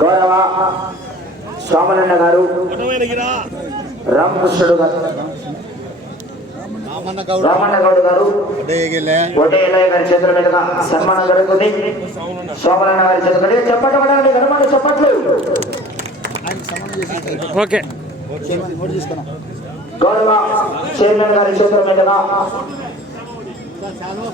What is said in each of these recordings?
గౌరవ సోమలన్న గారు, రామకృష్ణుడు గారు, రామన్న గౌడ్ గారు, ఒడ్డయ్య గారి చేతుల మీదుగా సన్మానం జరుగుతుంది. సోమలన్న గారి చేతులు చెప్పట్లు పడాలి, గణమాన చెప్పట్లు. ఓకే. గౌరవ చైర్మన్ గారి చేతుల మీదుగా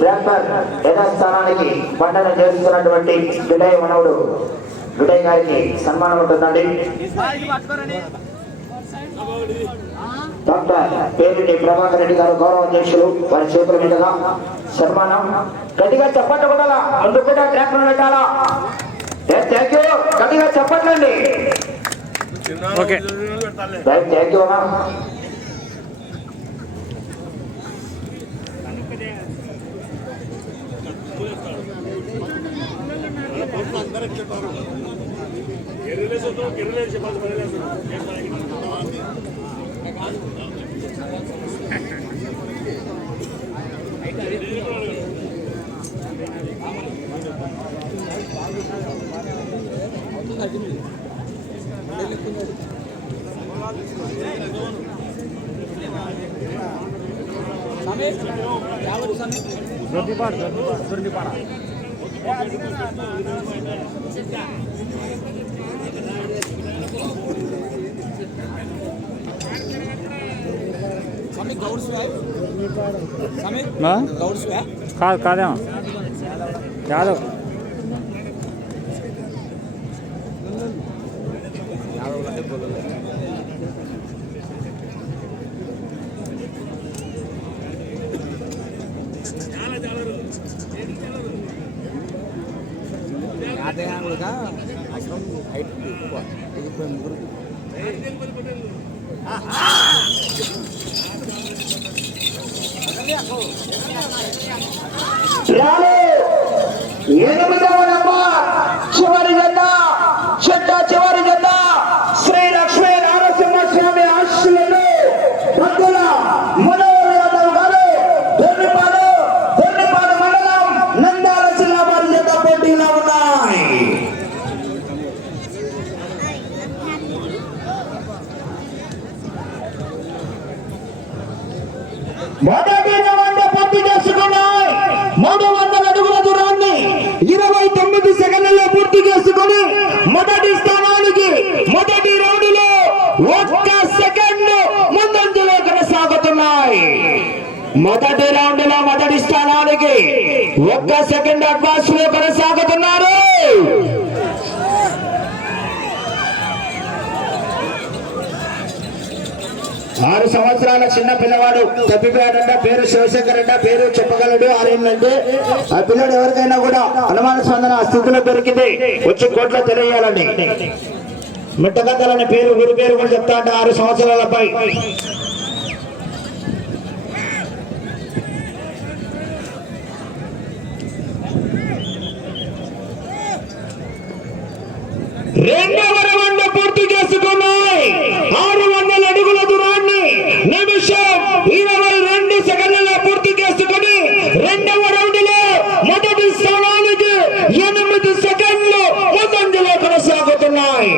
ట్రాక్టర్ యథాస్థానానికి పంటను చేస్తున్నటువంటి విడయ మనవుడు విడయ్ గారికి సన్మానం ఉంటుందండి. డాక్టర్ పేరుటి ప్రభాకర్ రెడ్డి గారు గౌరవ అధ్యక్షులు, వారి చేతుల మీదుగా సన్మానం. గట్టిగా చెప్పట్లు కొట్టాలా, ముందు కూడా ట్రాక్టర్ పెట్టాలా. థ్యాంక్ యూ, గట్టిగా చెప్పట్లండి. ఓకే, థ్యాంక్ యూ అన్నా. కాదు కాదేమో యాదవ్. చివరి జెండా చివరి జెండా శ్రీ లక్ష్మీ నరసింహస్వామి ఆశీస్సులను భక్తుల మనోహర్ యాదవ్ గారు దొర్నిపాడు మండలం నంద్యాల జిల్లా వారి జత పోటీలో ఉన్నాయి. మొదటి రౌండ్ పూర్తి చేసుకున్నాయి. 300 అడుగుల దూరాన్ని 29 సెకండ్లలో పూర్తి చేసుకుని మొదటి స్థానానికి మొదటి రౌండ్ లో 1 సెకండ్ ముందంజలో కొనసాగుతున్నాయి. మొదటి రౌండ్ లో మొదటి స్థానానికి 1 సెకండ్ అడ్వాన్స్ లో కొనసాగుతున్నారు. 6 సంవత్సరాల చిన్న పిల్లవాడు తప్పిపోయాడంట. పేరు శివశంకర్ అంట. పేరు చెప్పగలడు. 6 ఏళ్ళంటే ఆ పిల్లడు ఎవరికైనా కూడా అనుమాన స్పందన స్థితిలో దొరికితే వచ్చి కోర్టులో తెలియాలండి. మిట్టగద్దలనే పేరు ఊరి పేరు కూడా చెప్తా అంట. 6 సంవత్సరాలపై రెండవ రౌండ్ పూర్తి చేసుకున్నాయి. 600 అడుగుల దూరాన్ని నిమిషం 22 సెకండ్లలో పూర్తి చేసుకుని రెండవ రౌండ్ లో మొదటి స్థానానికి 8 సెకండ్లు ముందంజలో కొనసాగుతున్నాయి.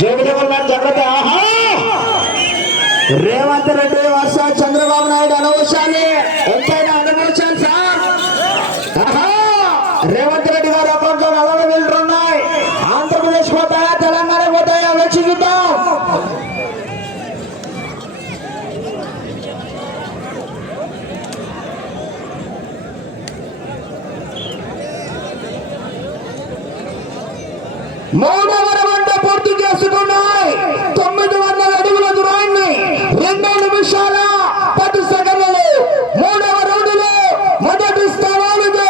జాగ్రత్త. రేవంత్ రెడ్డి వర్ష చంద్రబాబు నాయుడు అనవసరాన్ని ఎంతైనా అనుభవించాలి సార్. రేవంత్ రెడ్డి గారి అకౌంట్ లో 40,000 ఉన్నాయి. ఆంధ్రప్రదేశ్ పోతాయా, తెలంగాణ పోతాయా వచ్చి చూద్దాం. మూడవ రౌండ్ పూర్తి చేసుకున్నాయి. 900 అడుగుల దూరాన్ని 2 నిమిషాల 10 సెకండ్లు. మూడవ రౌండ్ లో మొదటి స్థానానికి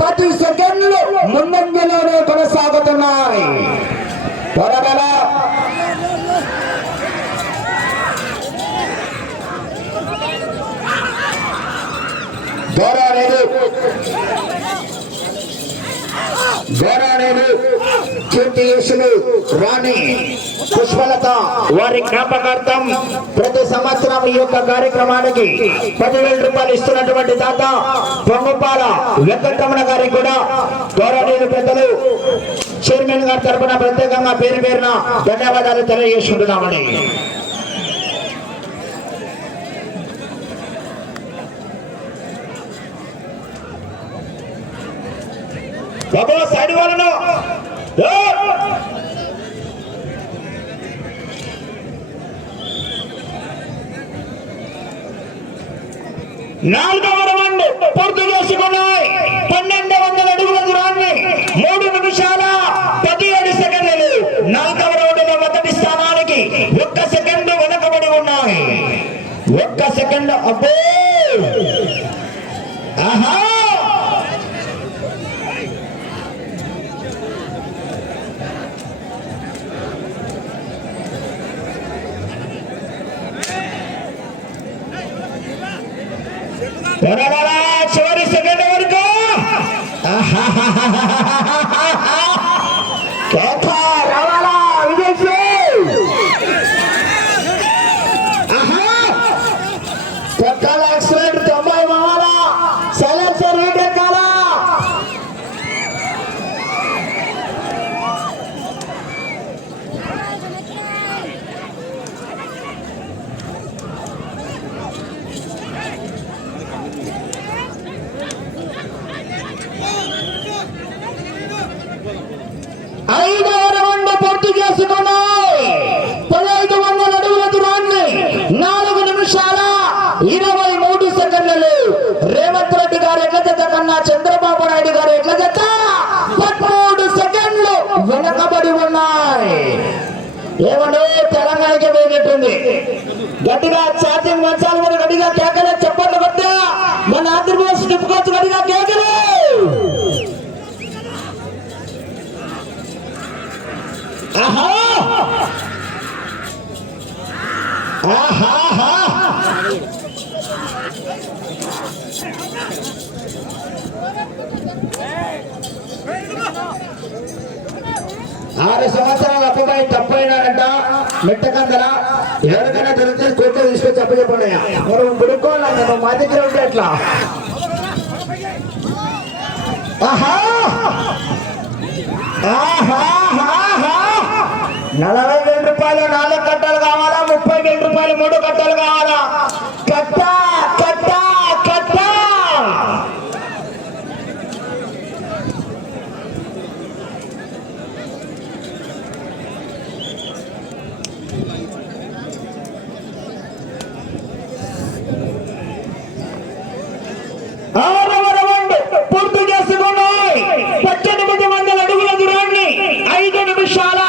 10 సెకండ్లు ముందంజలోనే కొనసాగుతున్నాయి. త్వరగా గౌరవనీయులు కీర్తిశేషులు రాణి పుష్పలత వారి జ్ఞాపకార్థం ప్రతి సంవత్సరం ఈ యొక్క కార్యక్రమానికి 10,000 రూపాయలు ఇస్తున్నటువంటి దాత పొంగుపాల వెంకటరమణ గారికి కూడా గౌరవనీయులు పెద్దలు చైర్మన్ గారి తరఫున ప్రత్యేకంగా పేరు పేరున ధన్యవాదాలు తెలియజేసుకుంటున్నామని. బాబు సైడ్ వాళ్ళను నాలుగవ రౌండ్ పూర్తి చేసుకున్నాయి. 1200 అడుగుల దూరాన్ని 3 నిమిషాల 17 సెకండ్లు. నాలుగవ రౌండ్ లో మొదటి స్థానానికి 1 సెకండ్ వెనకబడి ఉన్నాయి. 1 సెకండ్. అబ్బో ఆహా చివరి సెకండ్ వరకు పక్కల యాక్సిడెంట్ 90 మావాలా సైలెన్సర్ రేట్ ఎక్కాలా. ఐదవ రౌండ్ పూర్తి చేసుకున్నాయి. 1500 అడుగుల దూరాన్ని 4 నిమిషాల 23 సెకండ్లు. రేవంత్ రెడ్డి గారు ఎట్ల జత కన్నా చంద్రబాబు నాయుడు గారు ఎట్ల జత 13 సెకండ్లు వెనకబడి ఉన్నాయి. ఏమన్నా తెలంగాణకి పోయినట్టుంది. గట్టిగా ఛార్జింగ్ మంచాల మీద గట్టిగా కేకలే చెప్పండి. కొట్టా మన ఆంధ్రప్రదేశ్ తిప్పుకోవచ్చు. గట్టిగా కేకలే. ఆహా ఆహా 6 సంవత్సరాల అప్పుపై తప్పైనాడంట. మెట్టకందల ఎవరికైనా దొరికితే కోర్టు తీసుకొని చెప్పండి. మనం గుడుకోవాలి. నేను మా దగ్గర ఉంటే ఎట్లా. ఆహా ఆహా 40,000 రూపాయలు 4 కట్టలు కావాలా? 30,000 రూపాయలు 3 కట్టలు కావాలా? కట్ట కట్ట కట్ట. పూర్తి చేసుకున్నాయి. 1800 అడుగుల దూరాన్ని 5 నిమిషాల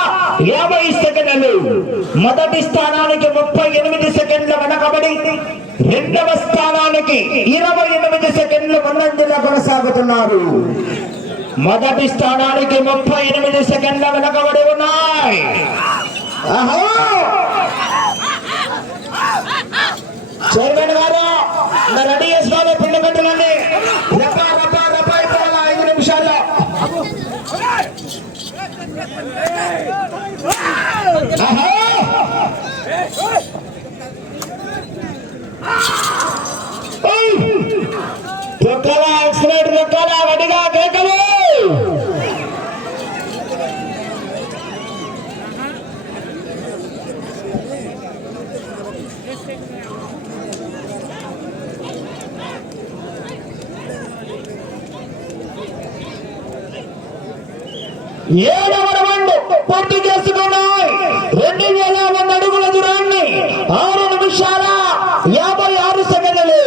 50 సెకండ్లు. మొదటి స్థానానికి 38 సెకండ్ల వెనకబడి రెండవ స్థానానికి 28 సెకండ్లు ముందంజలో కొనసాగుతున్నారు. మొదటి స్థానానికి 38 సెకండ్ల వెనకబడి ఉన్నాయి. చైర్మన్ గారు రెడీ చేసుకోవాలి. పిండి కట్టుకోండి. 5 నిమిషాల్లో. యాక్సిడెంట్ రొక్కల వడిగా కేకలు. ఏడవ రౌండ్ పూర్తి చేసుకున్నాయి. 2000 అడుగుల దూరాన్ని 6 నిమిషాల 56 సెకండ్లు.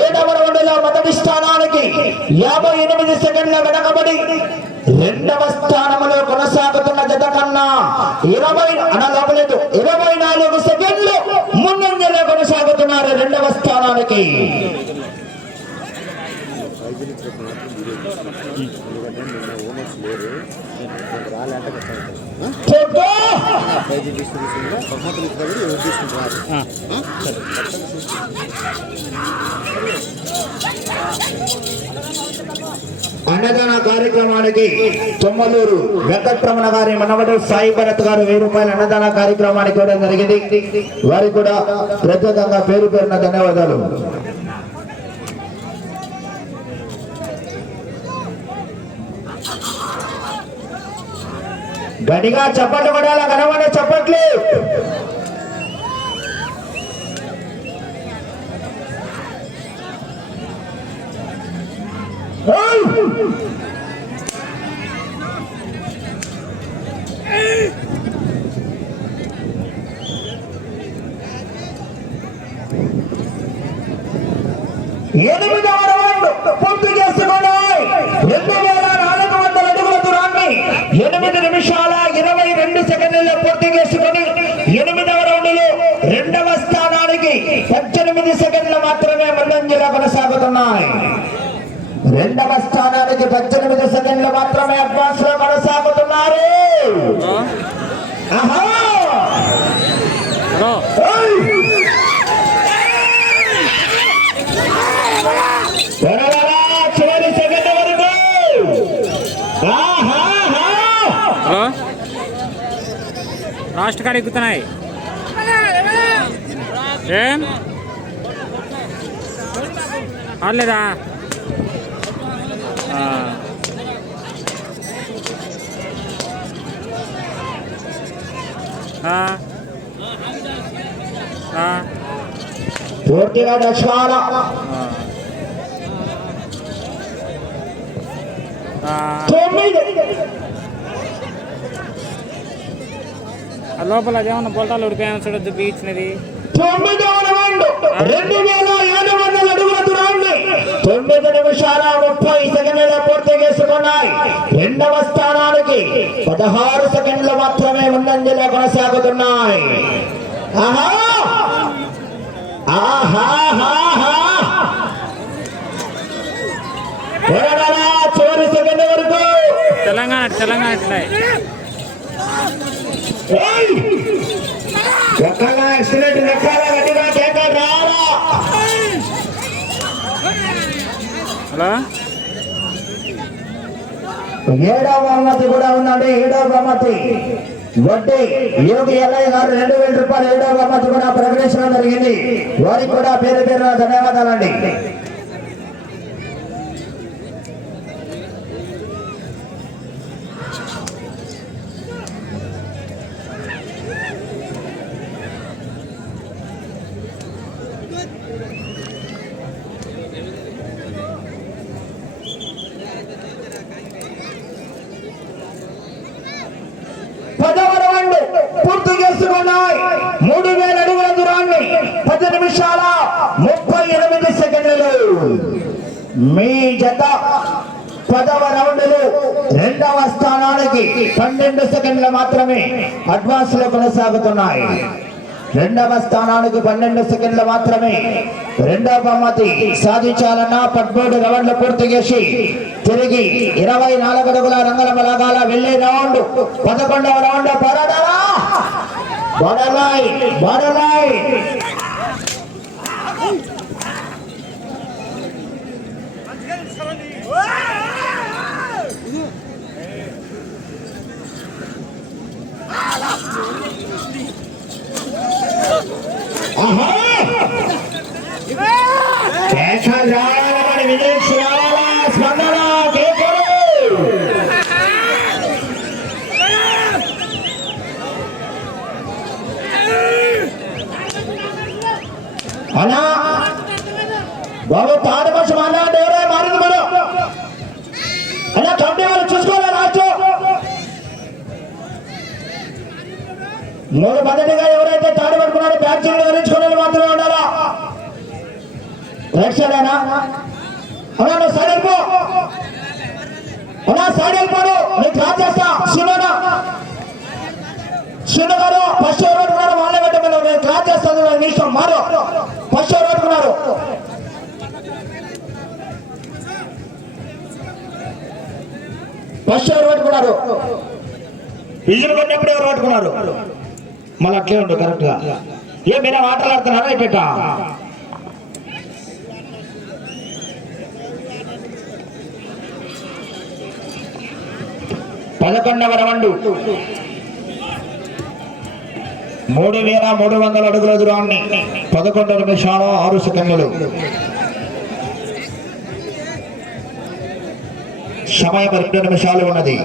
7వ రౌండ్ లో మొదటి స్థానానికి 58 సెకండ్ల వెనకబడి రెండవ స్థానంలో కొనసాగుతున్న జత కన్నా 24 సెకండ్లు ముందంజలో కొనసాగుతున్నారు రెండవ స్థానానికి. అన్నదాన కార్యక్రమానికి తొమ్మలూరు వెంకట్రమణ గారి మనవడు సాయి భరత్ గారు 1000 రూపాయల అన్నదాన కార్యక్రమానికి ఇవ్వడం జరిగింది. వారికి కూడా ప్రత్యేకంగా పేరు పేరున ధన్యవాదాలు. గడిగా చప్పట్లు పడాల కనబడే చప్పట్లు. ఎనిమిదవ రౌండ్ పూర్తి చేసుకున్నాయి. 2400 అడుగుల దూరాన్ని 8 నిమిషాల 22 సెకండ్లలో పూర్తి చేసుకుని 8వ రౌండ్ లో 2వ స్థానానికి 18 సెకండ్లు మాత్రమే ముందంజలో కొనసాగుతున్నాయి. 2వ స్థానానికి 18 సెకండ్లు మాత్రమే అడ్వాన్స్ లో కొనసాగుతున్నారు. చివరి సెకండ్ వరకు లాస్ట్ కాడ ఎక్కుతున్నాయి. ఏం ఆడలేదా? పూర్తిగా దక్షిణ లోపల అదేమన్నా బొల్టాలు ఉడిపోయాను చూడద్దు బీచ్నది. 9వ రౌండ్ 2700 అడుగుల దూరాన్ని 9 నిమిషాల 30 సెకండ్లలో పూర్తి చేసుకున్నాయి. 2వ స్థానానికి 16 సెకండ్లు మాత్రమే ముందంజలో కొనసాగుతున్నాయి. చివరి సెకండ్ వరకు తెలంగాణ ఎక్కడ యాక్సిడెంట్ లెక్కల గట్టిగా కేక రావాలా? హలో 7వ బహుమతి కూడా ఉన్నాడు. 7వ బహుమతి వడ్డీ యోగి ఎల్లయ్య గారు 2000 రూపాయలు 7వ బహుమతి కూడా ప్రకటించడం జరిగింది. వారికి కూడా పేరు పేరున ధన్యవాదాలండి. పూర్తి చేసుకున్నాయి. 3000 అడుగుల దూరాన్ని 10 నిమిషాల 38 సెకండ్లు. మీ జత 10వ రౌండ్లు 2వ స్థానానికి 12 సెకండ్లు మాత్రమే అడ్వాన్స్ లో కొనసాగుతున్నాయి. 2వ స్థానానికి 12 సెకండ్లు మాత్రమే. 2వ బహుమతి సాధించాలన్నా 13 రౌండ్లు పూర్తి చేసి తిరిగి 24 అడుగుల రంగల లాగాల వెళ్లే రౌండ్ 11వ రౌండ్ బడలాయ్ అన్నా బాబు తాడు పక్షి మాట్లాడే మారింది మనం అన్నా కమిటీ వాళ్ళు చూసుకోవాలి. రాజు మూడు మొదటిగా ఎవరైతే తాడు పట్టుకున్నారో బ్యాచ్లు ధరించుకునే మాత్రమే ఉండాలా. రైట్ సైడ్ అయినా అన్నా నువ్వు సైడ్ వెళ్ళిపో. అన్నా సైడ్ వెళ్ళిపోడు. నీకు క్లాస్ చేస్తా. శివ గారు ఫస్ట్ ఎవరు పట్టుకున్నారు వాళ్ళే పెట్టమని నేను క్లాస్ చేస్తాను. నీసం మారు ఫస్ట్ ఎవరు పట్టుకున్నారు? ఫస్ట్ ఎవరు పట్టుకున్నారు? విజులు కొన్నప్పుడు ఎవరు పట్టుకున్నారు? మళ్ళీ అట్లే ఉండు కరెక్ట్ గా. ఏ మీరే మాట్లాడుతున్నారా ఇట? 11వ రౌండ్ 3300 అడుగుల దూరాన్ని 11 నిమిషాల 6 సెకండ్లు. సమయం 2 నిమిషాలు ఉన్నది.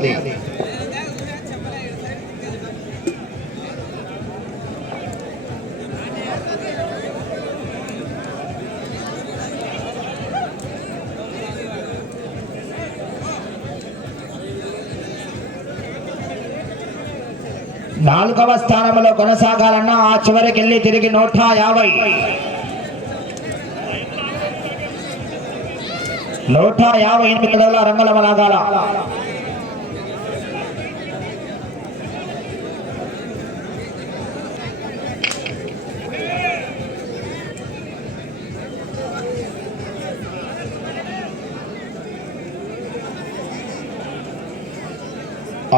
నాలుగవ స్థానంలో కొనసాగాలన్నా ఆ చివరికి వెళ్ళి తిరిగి 158 అడుగుల రంగుల లాగాల.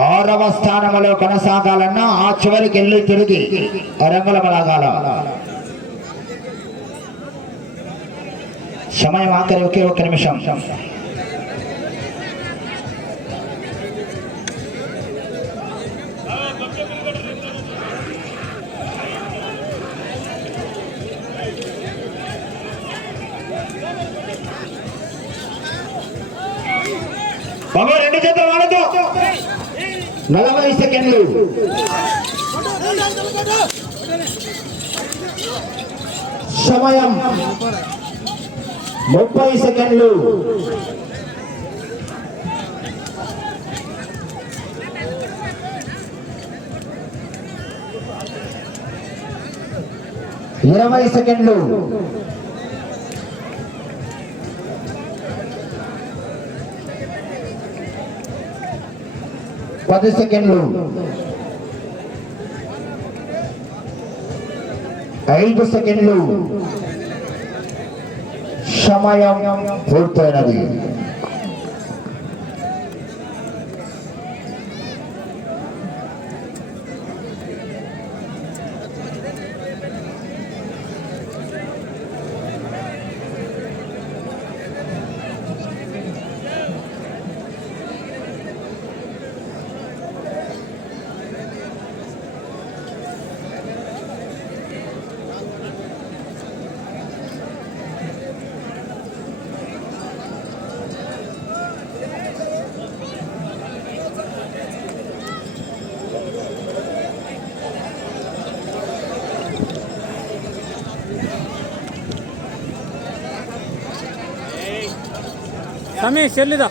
ఆరవ స్థానంలో కొనసాగాలన్నా ఆ చివరికి వెళ్ళి తిరిగి రంగుల లాగాల. సమయం ఆఖరి ఒకే 1 నిమిషం. బాబు 2 చేతులు వాడదు. 40 సెకండ్లు. సమయం 30 సెకండ్లు. ఇరవై సెకండ్లు. 10 సెకండ్లు. 5 సెకండ్లు. సమయం పూర్తయినది. సమయం చెల్లిదా